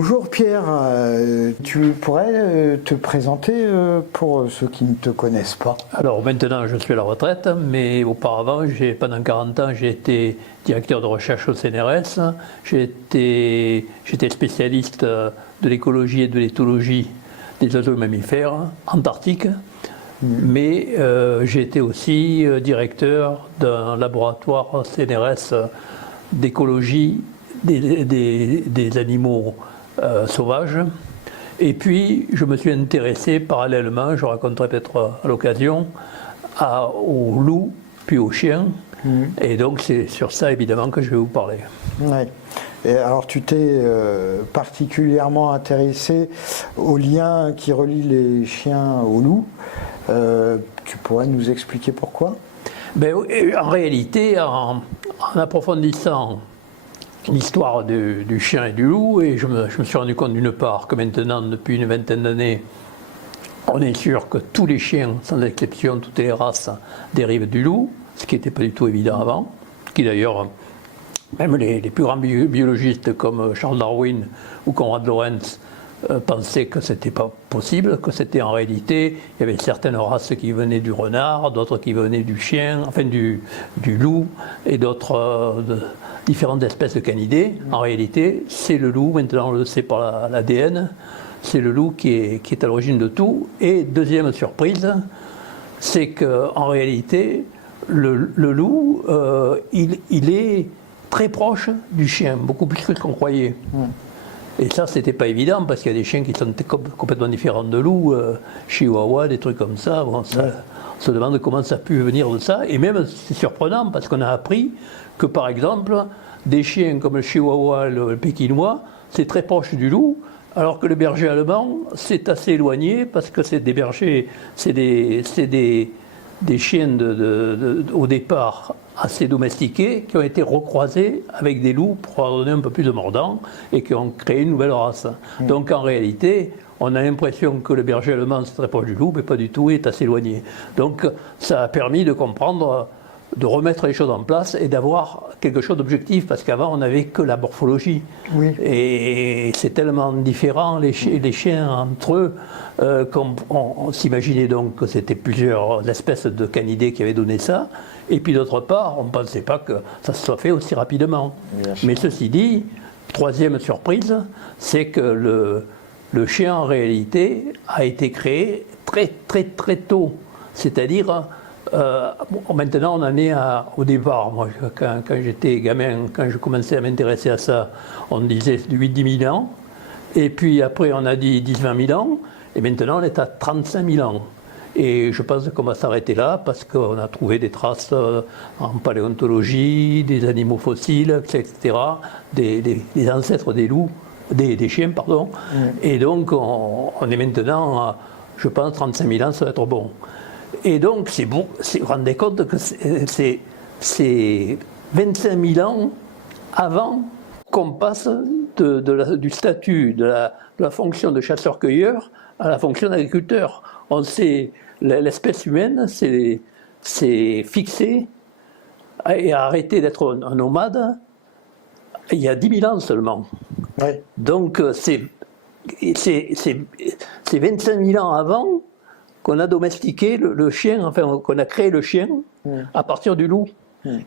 Bonjour Pierre, tu pourrais te présenter pour ceux qui ne te connaissent pas? Alors maintenant je suis à la retraite, mais auparavant, pendant 40 ans, j'ai été directeur de recherche au CNRS. J'étais spécialiste de l'écologie et de l'éthologie des oiseaux et mammifères antarctiques, mais j'ai été aussi directeur d'un laboratoire CNRS d'écologie des animaux sauvages. Et puis, je me suis intéressé parallèlement, je raconterai peut-être à l'occasion, aux loups, puis aux chiens. Et donc, c'est sur ça, évidemment, que je vais vous parler. Ouais. Et alors, tu t'es particulièrement intéressé aux liens qui relient les chiens aux loups. Tu pourrais nous expliquer pourquoi? Ben, en réalité, en approfondissant l'histoire du chien et du loup, et je me suis rendu compte d'une part que maintenant, depuis une vingtaine d'années, on est sûr que tous les chiens, sans exception, toutes les races dérivent du loup, ce qui n'était pas du tout évident avant, qui d'ailleurs, même les plus grands biologistes comme Charles Darwin ou Konrad Lorenz pensaient que ce n'était pas possible, que c'était en réalité, il y avait certaines races qui venaient du renard, d'autres qui venaient du chien, enfin du loup, et d'autres différentes espèces de canidés. En réalité, c'est le loup, maintenant on le sait par l'ADN, c'est le loup qui est à l'origine de tout. Et deuxième surprise, c'est qu'en réalité, le loup, il est très proche du chien, beaucoup plus que ce qu'on croyait. Et ça, c'était pas évident, parce qu'il y a des chiens qui sont complètement différents de loups, chihuahua, des trucs comme ça. Bon, on se demande comment ça a pu venir de ça. Et même, c'est surprenant, parce qu'on a appris que, par exemple, des chiens comme le chihuahua, le pékinois, c'est très proche du loup, alors que le berger allemand, c'est assez éloigné, parce que c'est des bergers, c'est des chiens au départ assez domestiqués, qui ont été recroisés avec des loups pour leur donner un peu plus de mordant, et qui ont créé une nouvelle race. Donc en réalité, on a l'impression que le berger allemand c'est très proche du loup, mais pas du tout, il est assez éloigné. Donc ça a permis de comprendre, de remettre les choses en place et d'avoir quelque chose d'objectif, parce qu'avant on n'avait que la morphologie. Oui. Et c'est tellement différent, les chiens entre eux, qu'on s'imaginait donc que c'était plusieurs espèces de canidés qui avaient donné ça, et puis d'autre part, on ne pensait pas que ça se soit fait aussi rapidement. Mais ceci dit, troisième surprise, c'est que le chien en réalité a été créé très très très tôt, c'est-à-dire maintenant on en est au départ. Moi, quand j'étais gamin, quand je commençais à m'intéresser à ça, on disait 8-10 000 ans, et puis après on a dit 10-20 000 ans, et maintenant on est à 35 000 ans. Et je pense qu'on va s'arrêter là, parce qu'on a trouvé des traces en paléontologie, des animaux fossiles, etc., des ancêtres des loups, des chiens, pardon. Et donc on est maintenant, je pense, 35 000 ans, ça va être bon. Et donc, vous vous rendez compte que c'est 25 000 ans avant qu'on passe du statut de la fonction de chasseur-cueilleur à la fonction d'agriculteur. On sait, l'espèce humaine s'est fixée et a arrêté d'être un nomade il y a 10 000 ans seulement. Ouais. Donc, c'est 25 000 ans avant qu'on a domestiqué le chien, enfin qu'on a créé le chien à partir du loup.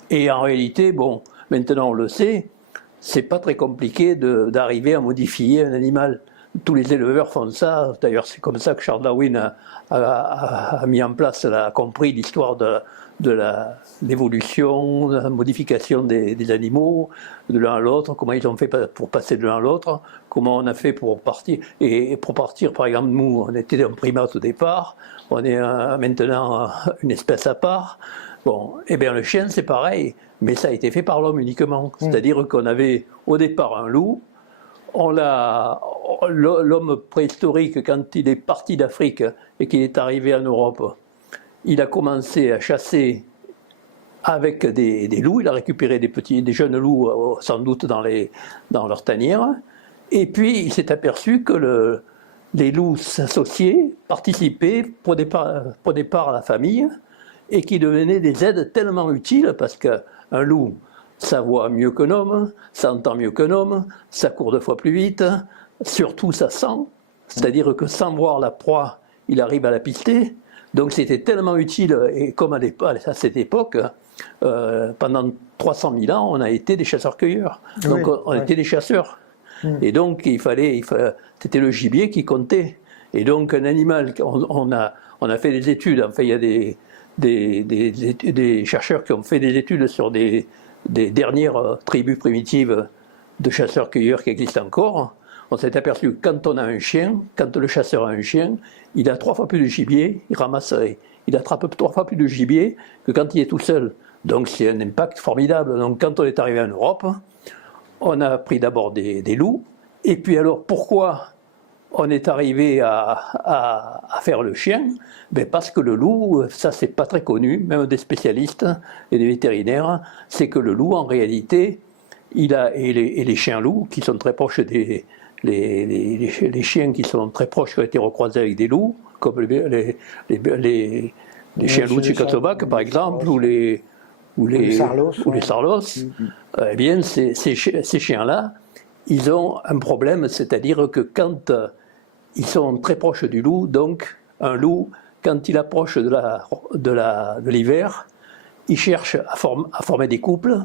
Et en réalité, bon, maintenant on le sait, c'est pas très compliqué d'arriver à modifier un animal. Tous les éleveurs font ça. D'ailleurs, c'est comme ça que Charles Darwin a mis en place, a compris l'histoire de l'évolution, de la modification des animaux, de l'un à l'autre, comment ils ont fait pour passer de l'un à l'autre, comment on a fait pour partir. Et pour partir, par exemple, nous, on était un primate au départ, on est maintenant une espèce à part. Bon, eh bien le chien, c'est pareil, mais ça a été fait par l'homme uniquement. C'est-à-dire qu'on avait au départ un loup, l'homme préhistorique, quand il est parti d'Afrique et qu'il est arrivé en Europe, il a commencé à chasser avec des loups, il a récupéré des jeunes loups, sans doute dans leur tanière, et puis il s'est aperçu que les loups s'associaient, participaient, prenaient part à la famille, et qui devenaient des aides tellement utiles, parce qu'un loup, ça voit mieux qu'un homme, ça entend mieux qu'un homme, ça court 2 fois plus vite, surtout ça sent, c'est-à-dire que sans voir la proie, il arrive à la pister. Donc c'était tellement utile, et comme à cette époque, pendant 300 000 ans, on a été des chasseurs-cueilleurs. Donc on était des chasseurs. Et donc c'était le gibier qui comptait. Et donc un animal, on a fait des études, enfin il y a des chercheurs qui ont fait des études sur des dernières tribus primitives de chasseurs-cueilleurs qui existent encore. On s'est aperçu que quand on a un chien, quand le chasseur a un chien, il a 3 fois plus de gibier, il attrape 3 fois plus de gibier que quand il est tout seul. Donc c'est un impact formidable. Donc quand on est arrivé en Europe, on a pris d'abord des loups, et puis alors pourquoi on est arrivé à faire le chien? Ben parce que le loup, ça c'est pas très connu, même des spécialistes et des vétérinaires, c'est que le loup en réalité, et les chiens loups qui sont très proches les chiens qui sont très proches, qui ont été recroisés avec des loups, comme les chiens loups de Tchécoslovaque par exemple, ou les sarlos, eh bien ces chiens-là, ils ont un problème, c'est-à-dire que quand ils sont très proches du loup, donc un loup, quand il approche de l'hiver, il cherche à former des couples.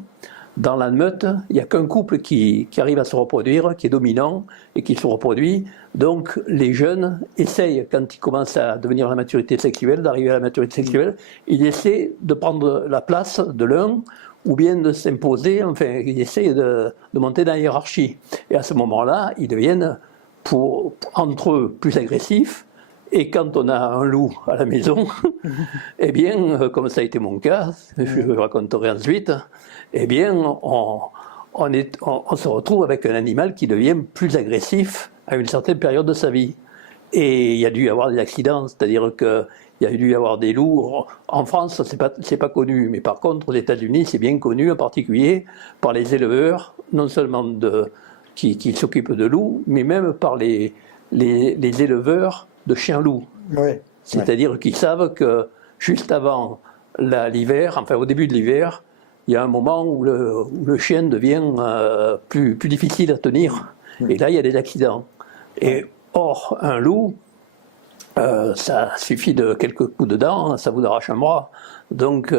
Dans la meute, il n'y a qu'un couple qui arrive à se reproduire, qui est dominant et qui se reproduit. Donc les jeunes essayent, quand ils commencent à devenir à la maturité sexuelle, d'arriver à la maturité sexuelle, ils essaient de prendre la place de l'un ou bien de s'imposer, enfin ils essayent de monter dans la hiérarchie. Et à ce moment-là, ils deviennent entre eux plus agressifs. Et quand on a un loup à la maison, eh bien, comme ça a été mon cas, je le raconterai ensuite, eh bien, on se retrouve avec un animal qui devient plus agressif à une certaine période de sa vie. Et il y a dû y avoir des accidents, c'est-à-dire qu'il y a dû y avoir des loups. En France, c'est pas connu, mais par contre, aux États-Unis, c'est bien connu, en particulier par les éleveurs, non seulement qui s'occupent de loups, mais même par les éleveurs de chiens-loups. C'est-à-dire qu'ils savent que juste avant l'hiver, enfin au début de l'hiver, il y a un moment où le chien devient plus difficile à tenir. Et là, il y a des accidents. Et or, un loup, ça suffit de quelques coups de dents, ça vous arrache un bras. Donc,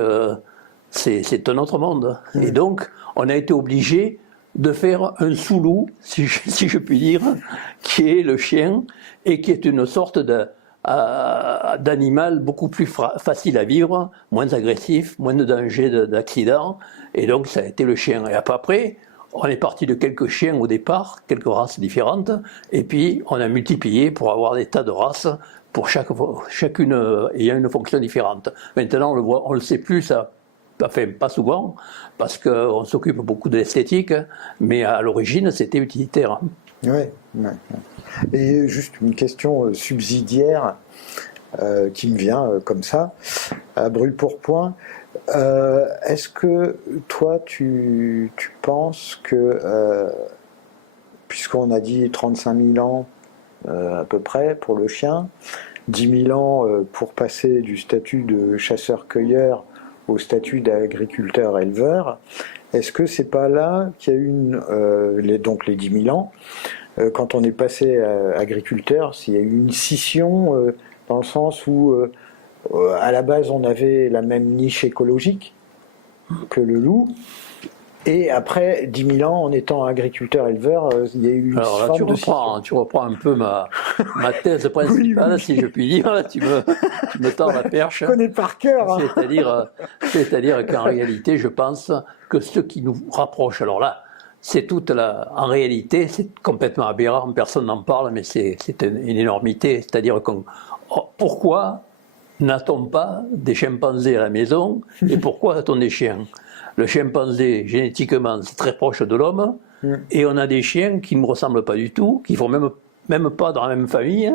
c'est un autre monde. Et donc, on a été obligé de faire un sous-loup, si je puis dire, qui est le chien, et qui est une sorte d'animal beaucoup plus facile à vivre, moins agressif, moins de danger d'accident, et donc ça a été le chien. Et après, on est parti de quelques chiens au départ, quelques races différentes, et puis on a multiplié pour avoir des tas de races, pour chacune ayant une fonction différente. Maintenant, on le sait plus, ça. Enfin, pas souvent, parce qu'on s'occupe beaucoup de l'esthétique, mais à l'origine, c'était utilitaire. Oui. Et juste une question subsidiaire qui me vient comme ça, à brûle-pourpoint. Est-ce que toi, tu penses que, puisqu'on a dit 35 000 ans à peu près pour le chien, 10 000 ans pour passer du statut de chasseur-cueilleur au statut d'agriculteur-éleveur, est-ce que c'est pas là qu'il y a eu donc les 10 000 ans, quand on est passé à agriculteur, s'il y a eu une scission dans le sens où à la base on avait la même niche écologique que le loup, et après 10 000 ans en étant agriculteur-éleveur, il y a eu une forme de scission. Tu reprends un peu ma thèse principale, oui. Si je puis dire, là, tu me tends la perche. Je connais par cœur. Hein. C'est-à-dire qu'en réalité, je pense que ce qui nous rapproche, alors là, c'est en réalité, c'est complètement aberrant, personne n'en parle, mais c'est une énormité. C'est-à-dire pourquoi n'a-t-on pas des chimpanzés à la maison et pourquoi a-t-on des chiens? Le chimpanzé, génétiquement, c'est très proche de l'homme, et on a des chiens qui ne me ressemblent pas du tout, qui ne vont même pas dans la même famille,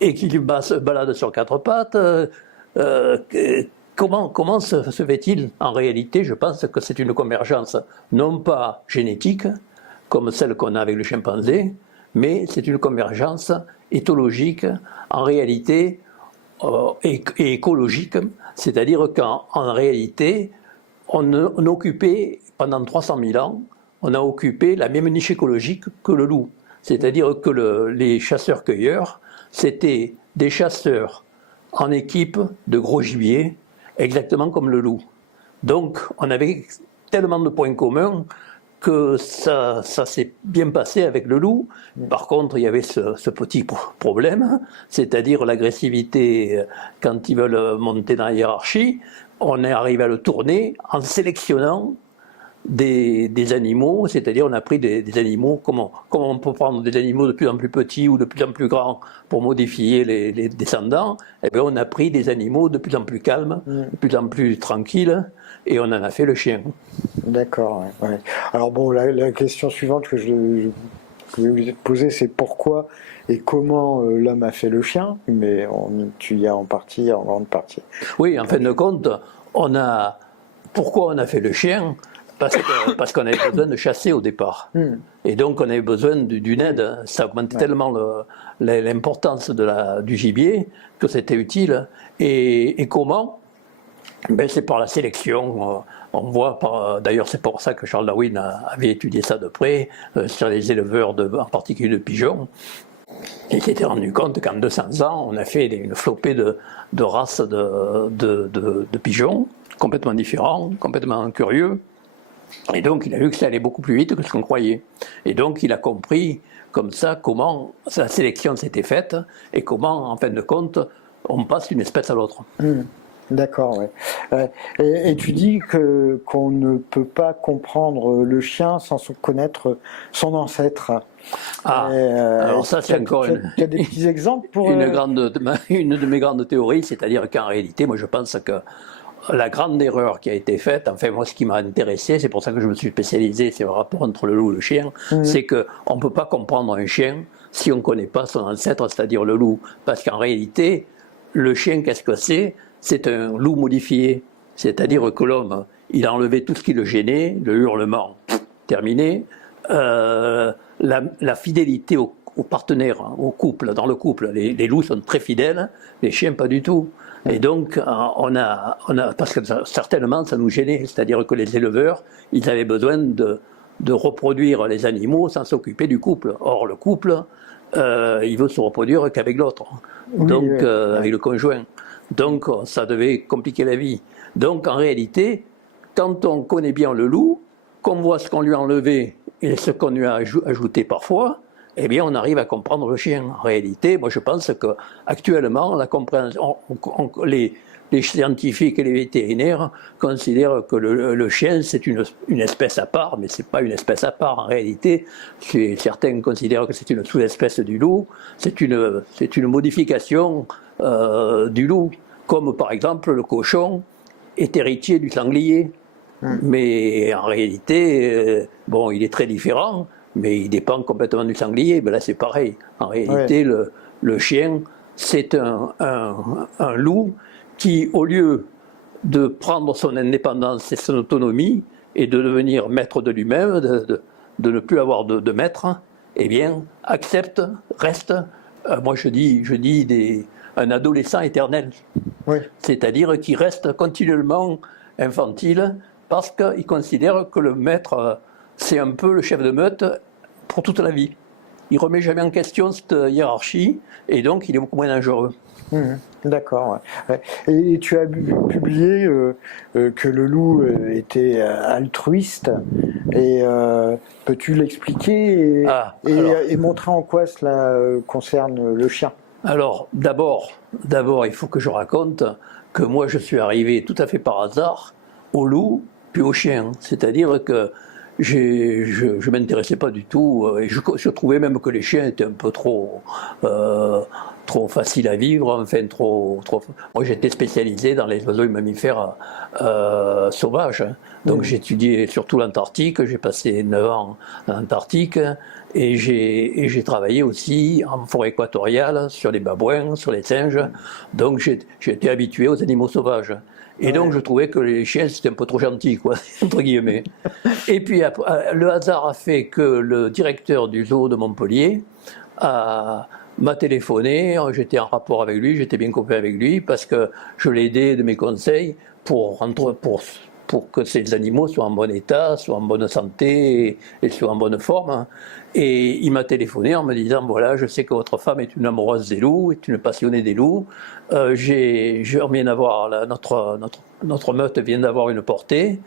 et qui se baladent sur 4 pattes. Comment se fait-il? En réalité, je pense que c'est une convergence, non pas génétique, comme celle qu'on a avec le chimpanzé, mais c'est une convergence éthologique, en réalité, et écologique, c'est-à-dire qu'en réalité, on occupait, pendant 300 000 ans, on a occupé la même niche écologique que le loup. C'est-à-dire que les chasseurs-cueilleurs, c'était des chasseurs en équipe de gros gibier, exactement comme le loup. Donc, on avait tellement de points communs que ça s'est bien passé avec le loup. Par contre, il y avait ce petit problème, c'est-à-dire l'agressivité quand ils veulent monter dans la hiérarchie. On est arrivé à le tourner en sélectionnant des animaux, c'est-à-dire on a pris des animaux, comment on peut prendre des animaux de plus en plus petits ou de plus en plus grands pour modifier les descendants, eh bien on a pris des animaux de plus en plus calmes, de plus en plus tranquilles, et on en a fait le chien. D'accord, ouais. Alors bon, la question suivante que je voulais te poser, c'est pourquoi et comment l'homme a fait le chien, mais tu y as en grande partie. Oui, en fin de compte, pourquoi on a fait le chien? Parce qu'on avait besoin de chasser au départ. Et donc on avait besoin d'une aide. Ça augmentait tellement l'importance du gibier que c'était utile. Et comment? Ben, c'est par la sélection. On voit, d'ailleurs c'est pour ça que Charles Darwin avait étudié ça de près, sur les éleveurs, en particulier de pigeons. Et il s'était rendu compte qu'en 200 ans, on a fait une flopée de races de pigeons, complètement différents, complètement curieux. Et donc, il a vu que ça allait beaucoup plus vite que ce qu'on croyait. Et donc, il a compris, comme ça, comment la sélection s'était faite et comment, en fin de compte, on passe d'une espèce à l'autre. D'accord, ouais. Et tu dis qu'on ne peut pas comprendre le chien sans connaître son ancêtre. Alors ça, c'est encore tu as des petits exemples pour... une de mes grandes théories, c'est-à-dire qu'en réalité, moi, je pense que la grande erreur qui a été faite, enfin moi ce qui m'a intéressé, c'est pour ça que je me suis spécialisé, c'est le rapport entre le loup et le chien, c'est qu'on ne peut pas comprendre un chien si on ne connaît pas son ancêtre, c'est-à-dire le loup. Parce qu'en réalité, le chien, qu'est-ce que c'est? C'est un loup modifié. C'est-à-dire que l'homme, il a enlevé tout ce qui le gênait, le hurlement, terminé, la fidélité au partenaire, au couple, dans le couple. Les loups sont très fidèles, les chiens pas du tout. Et donc, parce que certainement ça nous gênait, c'est-à-dire que les éleveurs, ils avaient besoin de reproduire les animaux sans s'occuper du couple. Or, le couple, il veut se reproduire qu'avec l'autre, donc avec le conjoint. Donc, ça devait compliquer la vie. Donc, en réalité, quand on connaît bien le loup, qu'on voit ce qu'on lui a enlevé et ce qu'on lui a ajouté parfois, eh bien, on arrive à comprendre le chien. En réalité, moi, je pense qu'actuellement, la compréhension, les scientifiques et les vétérinaires considèrent que le chien, c'est une espèce à part, mais ce n'est pas une espèce à part. En réalité, certains considèrent que c'est une sous-espèce du loup. C'est une modification du loup, comme par exemple le cochon est héritier du sanglier. Mais en réalité, bon, il est très différent, mais il dépend complètement du sanglier. Ben là, c'est pareil. En réalité, le chien, c'est un loup qui, au lieu de prendre son indépendance et son autonomie et de devenir maître de lui-même, de ne plus avoir de maître, eh bien, accepte, reste, moi je dis un adolescent éternel. C'est-à-dire qu'il reste continuellement infantile parce qu'il considère que le maître, c'est un peu le chef de meute pour toute la vie. Il ne remet jamais en question cette hiérarchie et donc il est beaucoup moins dangereux. D'accord. Ouais. Et tu as publié que le loup était altruiste. Et peux-tu l'expliquer et montrer en quoi cela concerne le chien? Alors, d'abord, il faut que je raconte que moi, je suis arrivé tout à fait par hasard au loup puis au chien. C'est-à-dire que je ne m'intéressais pas du tout, et je trouvais même que les chiens étaient un peu trop faciles à vivre, enfin trop. Moi j'étais spécialisé dans les oiseaux et mammifères sauvages, donc j'étudiais surtout l'Antarctique, j'ai passé 9 ans en Antarctique, et j'ai travaillé aussi en forêt équatoriale, sur les babouins, sur les singes, donc j'étais habitué aux animaux sauvages. Et donc, je trouvais que les chiens, c'était un peu trop gentil, quoi, entre guillemets. Et puis, le hasard a fait que le directeur du zoo de Montpellier m'a téléphoné. J'étais en rapport avec lui, j'étais bien copain avec lui, parce que je l'ai aidé de mes conseils pour pour que ces animaux soient en bon état, soient en bonne santé et soient en bonne forme. Et il m'a téléphoné en me disant, voilà, je sais que votre femme est une amoureuse des loups, est une passionnée des loups. Je viens d'avoir, notre meute vient d'avoir une portée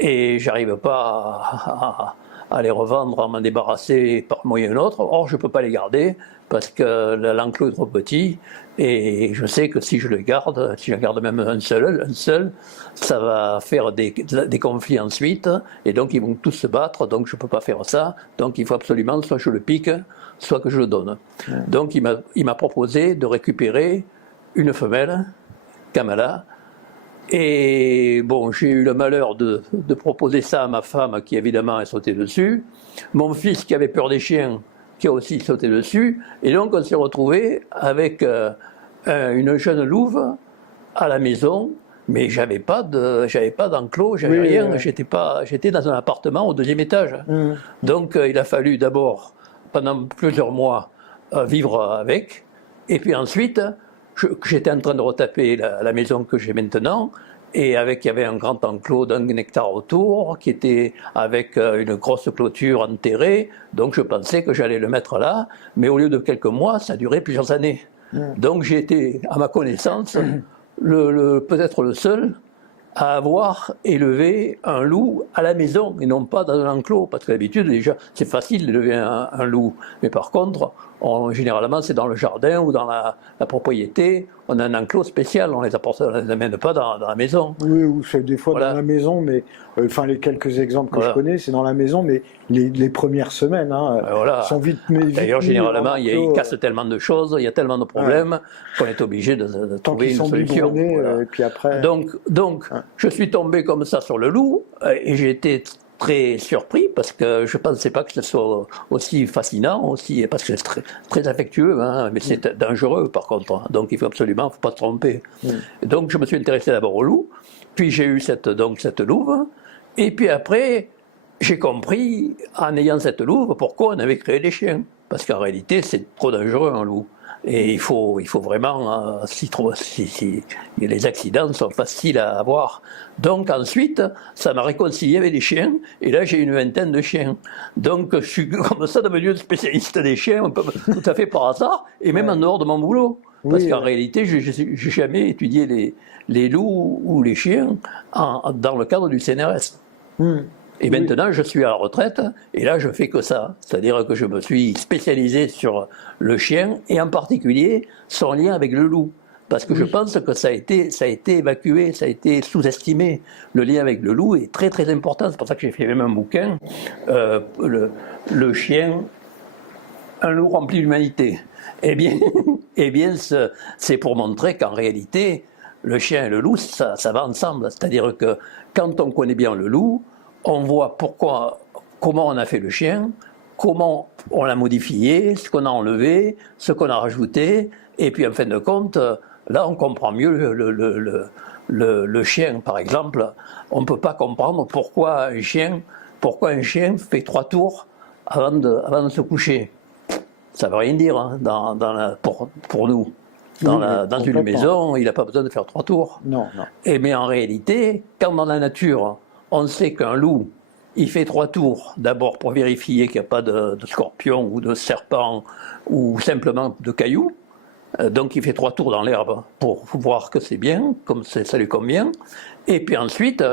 et j'arrive pas à les revendre, à m'en débarrasser par moyen ou autre. Or, je ne peux pas les garder parce que l'enclos est trop petit et je sais que si je le garde, si je garde même un seul, ça va faire des conflits ensuite et donc ils vont tous se battre, donc je ne peux pas faire ça. Donc il faut absolument soit je le pique, soit que je le donne. Donc il m'a proposé de récupérer une femelle, Kamala. Et bon, j'ai eu le malheur de proposer ça à ma femme qui évidemment a sauté dessus. Mon fils qui avait peur des chiens qui a aussi sauté dessus. Et donc on s'est retrouvé avec une jeune louve à la maison. Mais j'avais pas d'enclos, j'avais rien. Oui. J'étais dans un appartement au 2e étage. Donc il a fallu d'abord, pendant plusieurs mois, vivre avec. Et puis ensuite, j'étais en train de retaper la maison que j'ai maintenant, et il y avait un grand enclos d'1 hectare autour, qui était avec une grosse clôture enterrée, donc je pensais que j'allais le mettre là, mais au lieu de quelques mois, ça a duré plusieurs années. Donc j'ai été, à ma connaissance, peut-être le seul à avoir élevé un loup à la maison et non pas dans un enclos, parce que d'habitude déjà c'est facile d'élever un loup, mais par contre généralement c'est dans le jardin ou dans la propriété, on a un enclos spécial, on les amène pas dans la maison. Oui, ou c'est des fois dans la maison, mais enfin les quelques exemples que je connais, c'est dans la maison, mais les premières semaines sont vite. D'ailleurs généralement ils cassent tellement de choses, il y a tellement de problèmes qu'on est obligé de trouver une solution. Et puis après. Donc je suis tombé comme ça sur le loup et j'ai été très surpris parce que je ne pensais pas que ce soit aussi fascinant, parce que c'est très, très affectueux, mais c'est dangereux par contre. Donc il faut absolument, faut pas se tromper. Donc je me suis intéressé d'abord au loup, puis j'ai eu cette louve, et puis après j'ai compris en ayant cette louve pourquoi on avait créé des chiens. Parce qu'en réalité c'est trop dangereux un loup. Et il faut vraiment, les accidents sont faciles à avoir. Donc ensuite, ça m'a réconcilié avec les chiens, et là j'ai une 20aine de chiens. Donc je suis comme ça devenu spécialiste des chiens, tout à fait par hasard, et même en dehors de mon boulot. Parce qu'en réalité, je n'ai jamais étudié les loups ou les chiens dans le cadre du CNRS. Et maintenant, je suis à la retraite, et là, je fais que ça. C'est-à-dire que je me suis spécialisé sur le chien, et en particulier son lien avec le loup. Parce que je pense que ça a été évacué, ça a été sous-estimé. Le lien avec le loup est très très important. C'est pour ça que j'ai fait même un bouquin, le chien, un loup rempli d'humanité. Eh bien, c'est pour montrer qu'en réalité, le chien et le loup, ça va ensemble. C'est-à-dire que quand on connaît bien le loup, on voit comment on a fait le chien, comment on l'a modifié, ce qu'on a enlevé, ce qu'on a rajouté, et puis en fin de compte, là on comprend mieux le chien, par exemple. On ne peut pas comprendre pourquoi un chien fait 3 tours avant de se coucher. Ça ne veut rien dire pour nous. Dans une maison, il n'a pas besoin de faire 3 tours. Non. Mais en réalité, quand dans la nature, on sait qu'un loup, il fait 3 tours, d'abord pour vérifier qu'il n'y a pas de scorpion ou de serpent ou simplement de cailloux. Donc il fait 3 tours dans l'herbe pour voir que c'est bien, comme ça lui convient. Et puis ensuite,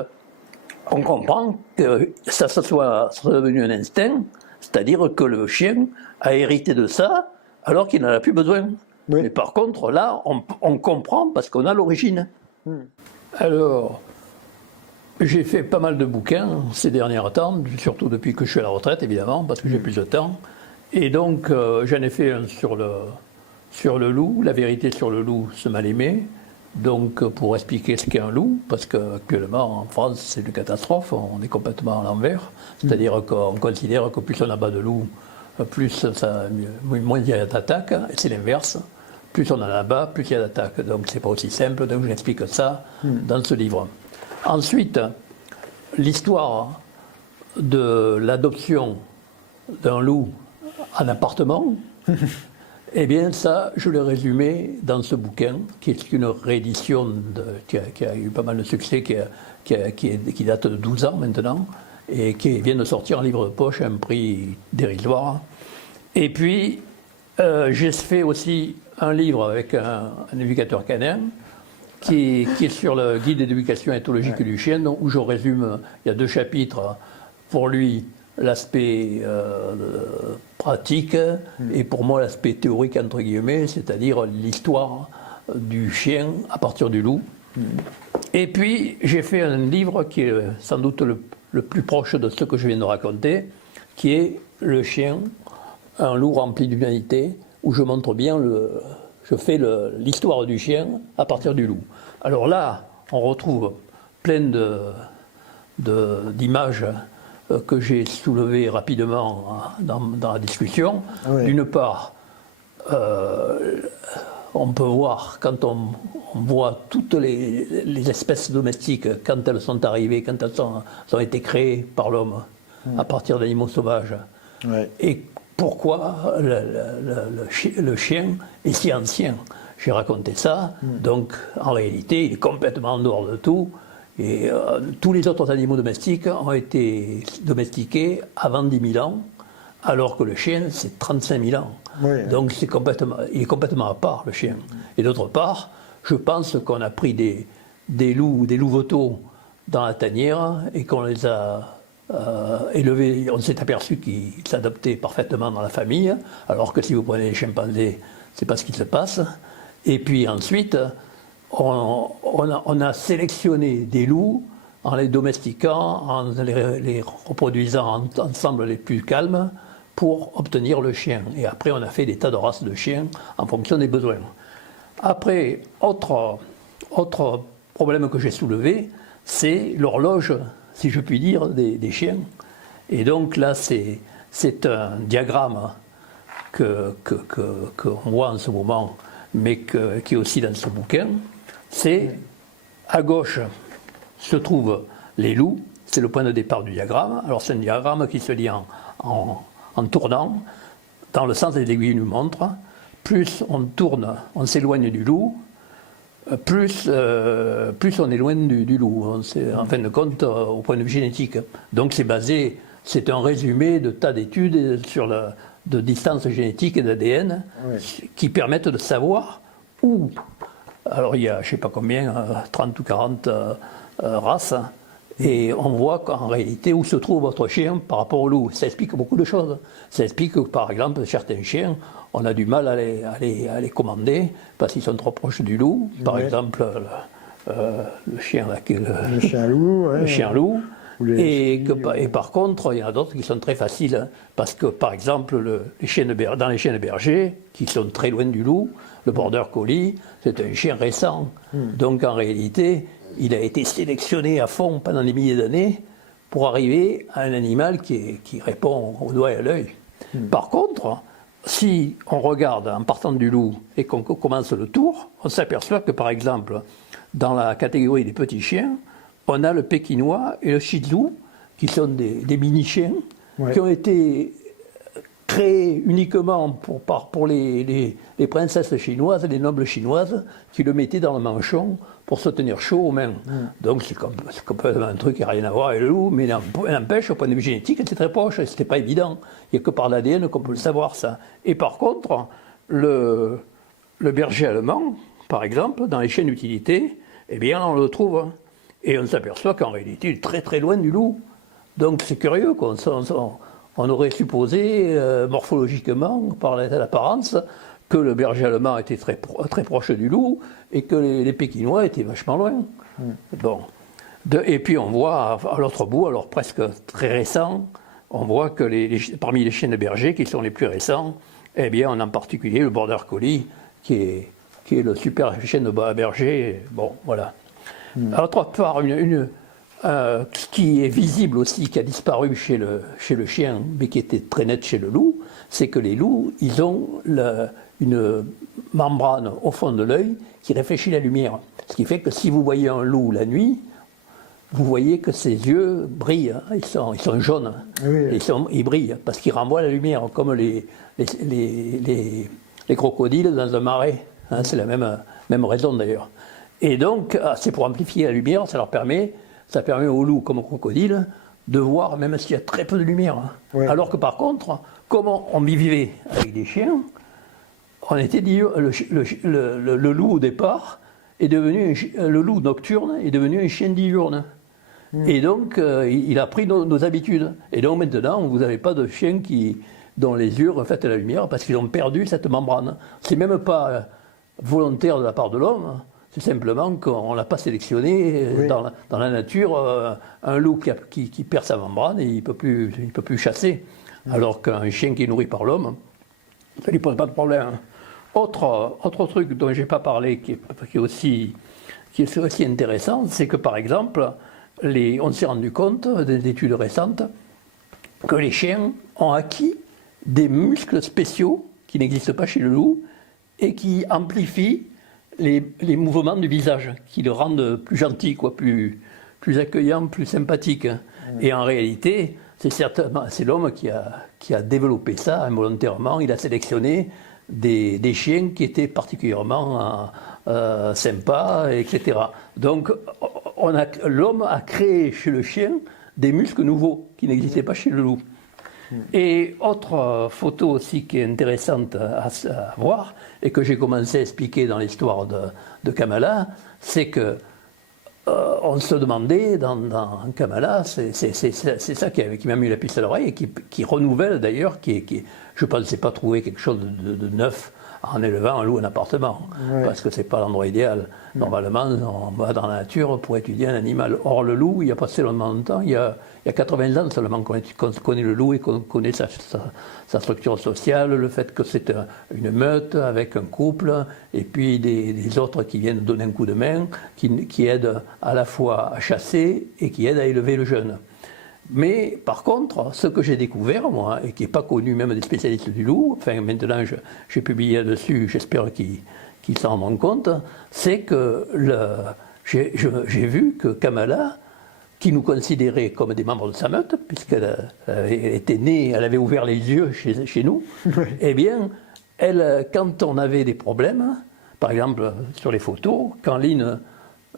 on comprend que ça soit devenu un instinct, c'est-à-dire que le chien a hérité de ça alors qu'il n'en a plus besoin. Mais par contre, là, on comprend parce qu'on a l'origine. Alors, j'ai fait pas mal de bouquins ces derniers temps, surtout depuis que je suis à la retraite, évidemment, parce que j'ai plus de temps. Et donc, j'en ai fait un sur le loup, la vérité sur le loup, ce mal aimé. Donc, pour expliquer ce qu'est un loup, parce qu'actuellement, en France, c'est une catastrophe, on est complètement à l'envers. C'est-à-dire qu'on considère que plus on abat de loups, moins il y a d'attaques, et c'est l'inverse. Plus on en abat, plus il y a d'attaques. Donc, c'est pas aussi simple, donc j'explique ça dans ce livre. Ensuite, l'histoire de l'adoption d'un loup en appartement Eh bien, ça, je l'ai résumé dans ce bouquin, qui est une réédition qui a eu pas mal de succès, qui date de 12 ans maintenant, et qui vient de sortir en livre de poche à un prix dérisoire. Et puis, j'ai fait aussi un livre avec un éducateur canin, qui est sur le guide d'éducation éthologique du chien, où je résume, il y a 2 chapitres, pour lui, l'aspect pratique et pour moi l'aspect théorique entre guillemets, c'est-à-dire l'histoire du chien à partir du loup. Et puis j'ai fait un livre qui est sans doute le plus proche de ce que je viens de raconter, qui est Le chien, un loup rempli d'humanité, où je montre bien je fais l'histoire du chien à partir du loup. Alors là, on retrouve plein d'images que j'ai soulevé rapidement dans la discussion. Oui. D'une part, on peut voir, quand on voit toutes les espèces domestiques, quand elles sont arrivées, quand elles ont été créées par l'homme à partir d'animaux sauvages, oui. Et pourquoi le chien est si ancien. J'ai raconté ça, donc en réalité, il est complètement en dehors de tout. Et tous les autres animaux domestiques ont été domestiqués avant 10 000 ans, alors que le chien, c'est 35 000 ans. Oui. Donc il est complètement à part, le chien. Et d'autre part, je pense qu'on a pris des louveteaux dans la tanière et qu'on les a élevés. On s'est aperçu qu'ils s'adaptaient parfaitement dans la famille, alors que si vous prenez les chimpanzés, c'est pas ce qui se passe. Et puis ensuite, on a sélectionné des loups en les domestiquant, en les reproduisant ensemble les plus calmes pour obtenir le chien. Et après, on a fait des tas de races de chiens en fonction des besoins. Après, autre problème que j'ai soulevé, c'est l'horloge, si je puis dire, des chiens. Et donc là, c'est un diagramme qu'on voit en ce moment, mais qui est aussi dans ce bouquin. C'est, à gauche se trouvent les loups, c'est le point de départ du diagramme. Alors c'est un diagramme qui se lit en tournant, dans le sens des aiguilles d'une montre. Plus on tourne, on s'éloigne du loup, plus on est loin du loup, en fin de compte, au point de vue génétique. Donc c'est un résumé de tas d'études de distance génétique et d'ADN, oui, qui permettent de savoir où. Alors il y a, je ne sais pas combien, 30 ou 40 races, et on voit qu'en réalité où se trouve votre chien par rapport au loup. Ça explique beaucoup de choses. Ça explique que par exemple certains chiens, on a du mal à les commander parce qu'ils sont trop proches du loup. Par exemple le chien là, le chien loup. Ouais, le chien loup. Et par contre, il y en a d'autres qui sont très faciles, parce que par exemple, dans les chiens de berger, qui sont très loin du loup, le border collie, c'est un chien récent. Donc en réalité, il a été sélectionné à fond pendant des milliers d'années pour arriver à un animal qui répond au doigt et à l'œil. Par contre, si on regarde en partant du loup et qu'on commence le tour, on s'aperçoit que par exemple, dans la catégorie des petits chiens, on a le pékinois et le shih tzu, qui sont des mini-chiens, ouais, qui ont été créés uniquement pour les princesses chinoises, les nobles chinoises, qui le mettaient dans le manchon pour se tenir chaud aux mains. Donc c'est complètement un truc qui n'a rien à voir avec le loup, mais n'empêche, au point de vue génétique, c'est très proche, c'était pas évident. Il n'y a que par l'ADN qu'on peut le savoir, ça. Et par contre, le berger allemand, par exemple, dans les chiens d'utilité, eh bien on le trouve. Et on s'aperçoit qu'en réalité, il est très très loin du loup. Donc c'est curieux, quoi. On aurait supposé, morphologiquement, par l'apparence, que le berger allemand était très proche du loup et que les pékinois étaient vachement loin. Bon. Et puis on voit à l'autre bout, alors presque très récent, on voit que parmi les chiens de berger, qui sont les plus récents, eh bien on a en particulier le border collie, qui est le super chien de berger. Bon, voilà. D'autre part, ce qui est visible aussi, qui a disparu chez le chien, mais qui était très net chez le loup, c'est que les loups, ils ont une membrane au fond de l'œil qui réfléchit la lumière. Ce qui fait que si vous voyez un loup la nuit, vous voyez que ses yeux brillent, ils sont jaunes, oui, ils brillent, parce qu'ils renvoient la lumière, comme les les crocodiles dans un marais. Hein, c'est la même raison d'ailleurs. Et donc, c'est pour amplifier la lumière, ça permet aux loups comme aux crocodiles de voir même s'il y a très peu de lumière. Hein. Ouais. Alors que par contre, comme on vivait avec des chiens, on était dit, le loup au départ est devenu, le loup nocturne est devenu un chien diurne. Et donc, il a pris nos habitudes. Et donc maintenant, vous n'avez pas de chiens dont les yeux reflètent la lumière parce qu'ils ont perdu cette membrane. C'est même pas volontaire de la part de l'homme, c'est simplement qu'on l'a pas sélectionné dans la nature. Un loup qui perd sa membrane, et il peut plus chasser. Alors qu'un chien qui est nourri par l'homme, ça ne lui pose pas de problème. Autre truc dont je n'ai pas parlé, qui est aussi intéressant, c'est que par exemple, on s'est rendu compte, des études récentes, que les chiens ont acquis des muscles spéciaux qui n'existent pas chez le loup et qui amplifient les mouvements du visage, qui le rendent plus gentil, plus accueillant, plus sympathique. Et en réalité, c'est l'homme qui a développé ça involontairement. Il a sélectionné des chiens qui étaient particulièrement sympas, etc. Donc, l'homme a créé chez le chien des muscles nouveaux qui n'existaient pas chez le loup. Et autre photo aussi qui est intéressante à voir, et que j'ai commencé à expliquer dans l'histoire de Kamala, c'est que on se demandait dans Kamala, c'est ça qui m'a mis la puce à l'oreille, et qui renouvelle d'ailleurs, je ne pensais pas trouver quelque chose de neuf en élevant un loup en appartement, parce que ce n'est pas l'endroit idéal. Normalement, on va dans la nature pour étudier un animal. Or, le loup, il n'y a pas tellement de temps, il y a 80 ans seulement qu'on connaît le loup et qu'on connaît sa structure sociale, le fait que c'est une meute avec un couple, et puis des autres qui viennent donner un coup de main, qui aident à la fois à chasser et qui aident à élever le jeune. Mais par contre, ce que j'ai découvert, moi, et qui n'est pas connu même des spécialistes du loup, enfin maintenant j'ai publié là-dessus, j'espère qu'ils s'en rendront compte, c'est que j'ai vu que Kamala, qui nous considérait comme des membres de sa meute, puisqu'elle était née, elle avait ouvert les yeux chez nous, eh bien, quand on avait des problèmes, par exemple sur les photos, quand Lynn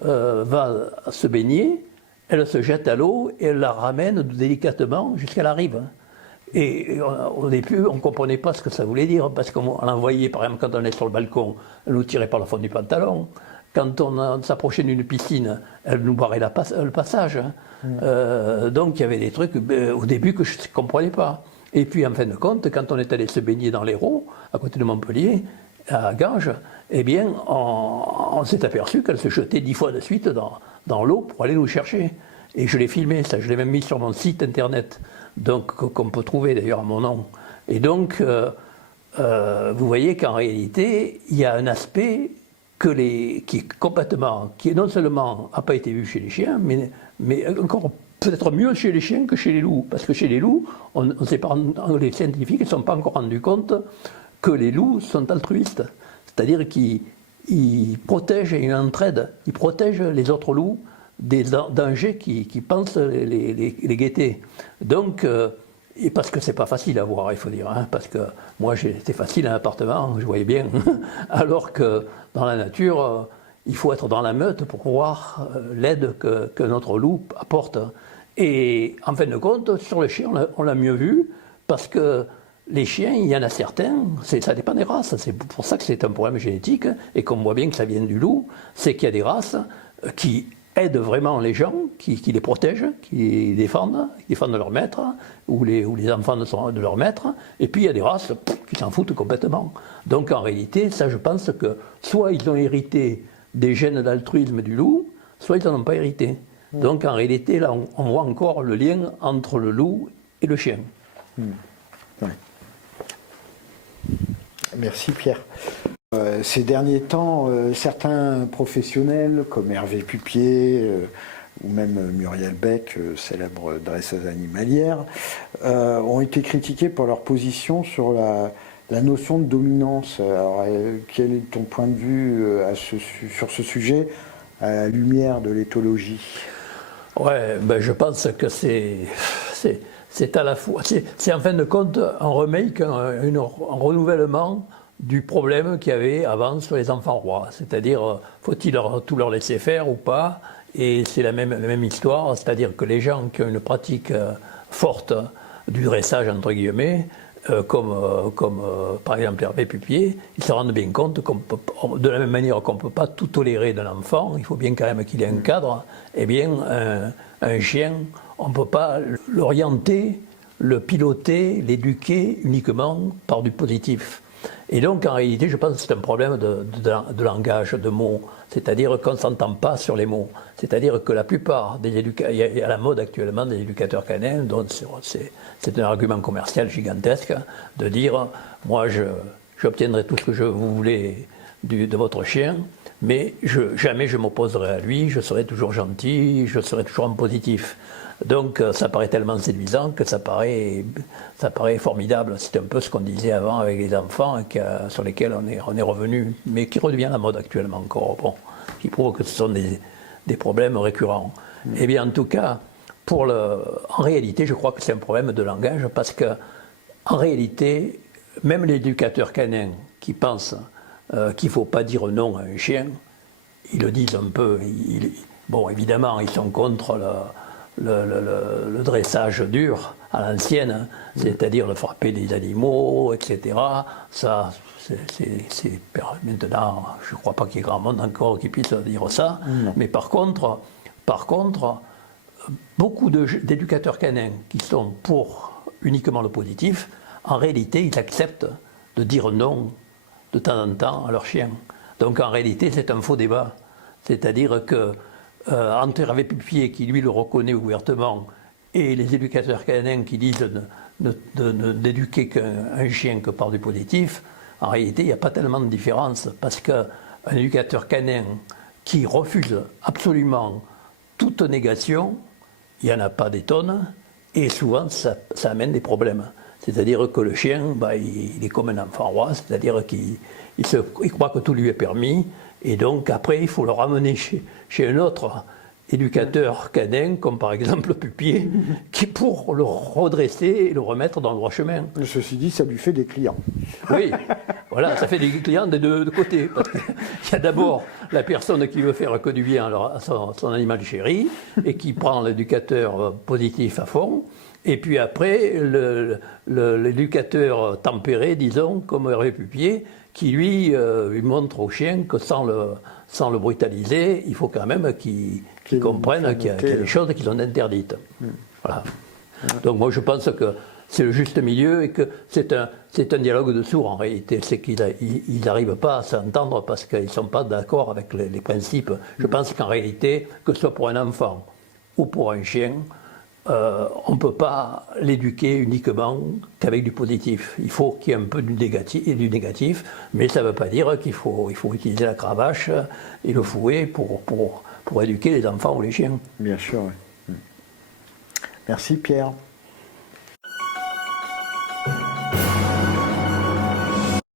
va se baigner, elle se jette à l'eau et elle la ramène délicatement jusqu'à la rive. Et au début, on ne comprenait pas ce que ça voulait dire, parce qu'on l'envoyait, par exemple, quand on est sur le balcon, elle nous tirait par le fond du pantalon. Quand on s'approchait d'une piscine, elle nous barrait le passage. Donc il y avait des trucs au début que je ne comprenais pas. Et puis en fin de compte, quand on est allé se baigner dans l'Hérault, à côté de Montpellier, à Ganges, eh bien, on s'est aperçu qu'elle se jetait 10 fois de suite dans l'eau pour aller nous chercher. Et je l'ai filmé, ça, je l'ai même mis sur mon site internet, donc qu'on peut trouver d'ailleurs à mon nom. Et donc, vous voyez qu'en réalité, il y a un aspect qui non seulement n'a pas été vu chez les chiens, mais encore peut-être mieux chez les chiens que chez les loups. Parce que chez les loups, les scientifiques ne sont pas encore rendus compte que les loups sont altruistes. C'est-à-dire qu'ils protègent et ils entraident. Ils protègent les autres loups des dangers qui pensent les guetter. Donc, et parce que c'est pas facile à voir, il faut dire, hein, parce que moi c'était facile à un appartement, je voyais bien, alors que dans la nature, il faut être dans la meute pour voir l'aide que notre loup apporte. Et en fin de compte, sur les chiens, on l'a mieux vu, parce que les chiens, il y en a certains, ça dépend des races, c'est pour ça que c'est un problème génétique, et qu'on voit bien que ça vient du loup, c'est qu'il y a des races qui aident vraiment les gens, qui les protègent, qui les défendent leur maître, ou les enfants de leur maître, et puis il y a des races qui s'en foutent complètement. Donc en réalité, ça je pense que soit ils ont hérité des gènes d'altruisme du loup, soit ils n'en ont pas hérité. Donc en réalité, là, on voit encore le lien entre le loup et le chien. Ouais. Merci Pierre. Ces derniers temps, certains professionnels comme Hervé Pupier ou même Muriel Beck, célèbre dresseuse animalière, ont été critiqués pour leur position sur la notion de dominance. Alors, quel est ton point de vue sur ce sujet à la lumière de l'éthologie ? Ouais, je pense que c'est à la fois, c'est en fin de compte un remake, un renouvellement du problème qu'il y avait avant sur les enfants rois. C'est-à-dire, faut-il tout leur laisser faire ou pas? Et c'est la même histoire, c'est-à-dire que les gens qui ont une pratique forte du dressage, entre guillemets, comme par exemple Hervé Pupier, ils se rendent bien compte de la même manière qu'on ne peut pas tout tolérer d'un enfant, il faut bien quand même qu'il ait un cadre, eh bien un chien, on ne peut pas l'orienter, le piloter, l'éduquer uniquement par du positif. Et donc en réalité je pense que c'est un problème de langage, de mots, c'est-à-dire qu'on ne s'entend pas sur les mots. C'est-à-dire que la plupart des éducateurs, il y a la mode actuellement des éducateurs canins, donc c'est un argument commercial gigantesque, de dire moi j'obtiendrai tout ce que vous voulez de votre chien, mais jamais je m'opposerai à lui, je serai toujours gentil, je serai toujours en positif. Donc ça paraît tellement séduisant que ça paraît formidable. C'est un peu ce qu'on disait avant avec les enfants, sur lesquels on est revenu, mais qui redevient la mode actuellement encore, bon, qui prouve que ce sont des problèmes récurrents. Eh bien en tout cas, en réalité je crois que c'est un problème de langage, parce que en réalité, même l'éducateur canin qui pense qu'il ne faut pas dire non à un chien, ils le disent un peu. Bon, évidemment, ils sont contre le dressage dur à l'ancienne, c'est-à-dire de frapper des animaux, etc. Ça, maintenant, je ne crois pas qu'il y ait grand monde encore qui puisse dire ça. Mais par contre, beaucoup d'éducateurs canins qui sont pour uniquement le positif, en réalité, ils acceptent de dire non de temps en temps à leurs chiens. Donc en réalité, c'est un faux débat. C'est-à-dire que entre Hervé Pupier, qui lui le reconnaît ouvertement, et les éducateurs canins qui disent d'éduquer un chien que par du positif, en réalité, il n'y a pas tellement de différence, parce qu'un éducateur canin qui refuse absolument toute négation, il n'y en a pas des tonnes, et souvent ça amène des problèmes. C'est-à-dire que le chien, il est comme un enfant roi, c'est-à-dire qu'il croit que tout lui est permis, et donc après il faut le ramener chez un autre éducateur canin, comme par exemple Pupier, qui pour le redresser et le remettre dans le droit chemin. Ceci dit, ça lui fait des clients. Oui, voilà, ça fait des clients des deux côtés. Parce qu'il y a d'abord la personne qui veut faire que du bien à son animal chéri, et qui prend l'éducateur positif à fond. Et puis après, l'éducateur tempéré, disons, comme Hervé Pupier, qui lui montre au chien que sans le brutaliser, il faut quand même qu'il comprenne qu'il y a des choses qui sont interdites. Voilà. Donc moi je pense que c'est le juste milieu, et que c'est un dialogue de sourds en réalité. C'est qu'ils n'arrivent pas à s'entendre parce qu'ils ne sont pas d'accord avec les principes. Je pense qu'en réalité, que ce soit pour un enfant ou pour un chien, on ne peut pas l'éduquer uniquement qu'avec du positif. Il faut qu'il y ait un peu du négatif, mais ça ne veut pas dire qu'il faut utiliser la cravache et le fouet pour éduquer les enfants ou les chiens. Bien sûr, oui. Merci Pierre.